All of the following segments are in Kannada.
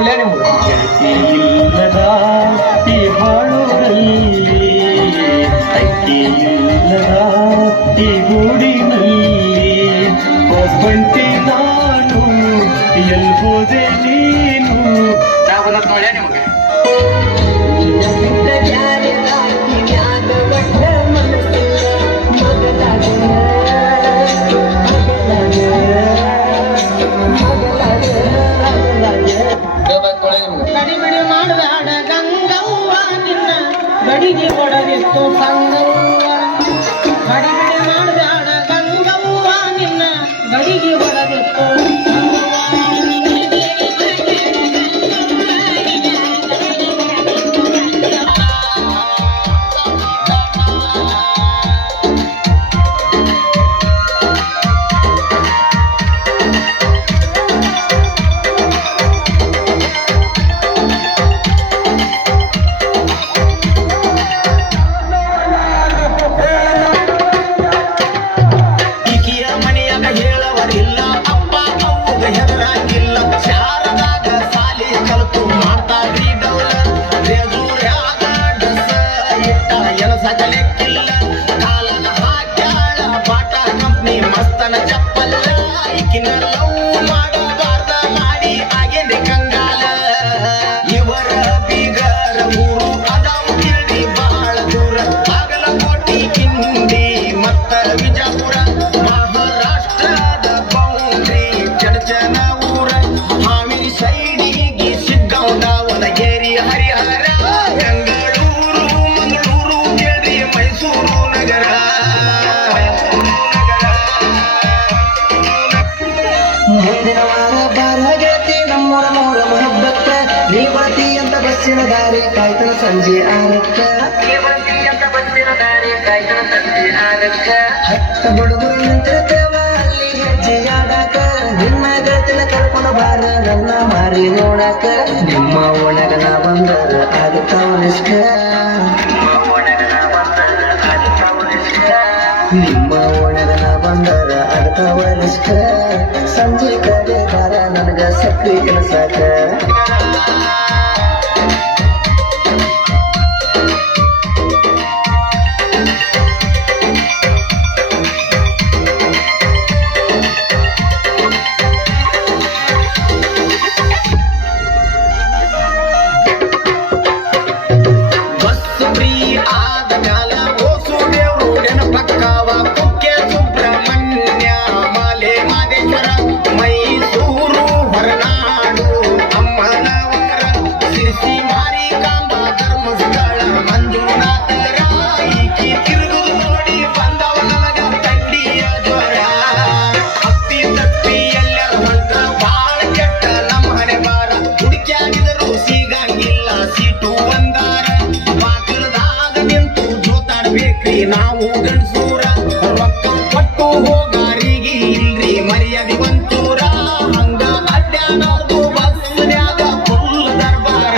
ನೋಡ್ಲೇ ನಿಮ್ಗೆ ಇಲ್ಲದ ಈ ಹಾಳೂರಲ್ಲಿ ಅಕ್ಕಿ ಇಲ್ಲದ ಈ ಗೂಡಿನಲ್ಲಿ ಒಬ್ಬಂಟಿ ನಾನು ಎಲ್ಬೋದೆ ನೀನು ನಾವು ನೋಡ್ಲೇ ನಿಮ್ಗೆ ಗಡಿಬಿಡಿ ಮಾಡಬೇಡ ಗಂಗವ್ವ ನಿನ್ನ ಗಡಿಗೆ ಕೊಡದಿತ್ತು ಸಂಗವ್ವ ಗಡಿಬಿಡಿ ಮಾಡಬೇಡ ಗಂಗವ್ವ ನಿನ್ನ ಗಡಿಗೆ ಹೊಡೆದಿತ್ತು ಬಸ್ಸಿನ ದಾರಿ ಕಾಯ್ತನ ಸಂಜೆ ಆರಕ್ಕ ಹತ್ತ ಹುಡುಗರು ನಿಂತಿರ್ತೇವ ಅಲ್ಲಿ ಹೆಜ್ಜೆಯಾಡಕ ನಿಮ್ಮ ಗೆಳತಿನ ಕರ್ಕೊಂಡು ಬಾರ ನನ್ನ ಮಾರಿ ನೋಡಕ ನಿಮ್ಮ ಒಳಗ ನಾ ಬಂದರ ಆಗತ್ತವನಿಷ್ಕ ನಿಮ್ಮ ಒಳಗ ನಾ ಬಂದರ ಆಗತ್ತವನಿಷ್ಕ ಸಂಜೆ ಕಡೆ ಬಾರ ನನಗ ಸಕ್ರಿ ಕೆಲಸಕ ನಾವು ಗಂಡಸೂರ ರೊಕ್ಕ ಕೊಟ್ಟು ಹೋಗಾರಿಗೆ ಇಲ್ರಿ ಮರ್ಯಾದೆ ಒಂಚೂರ ಹಂಗ ಅಡ್ಯಾಡೋದು ಬಸ್ನ್ಯಾಗ ಫುಲ್ ದರ್ಬಾರ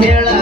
ಹೇಳ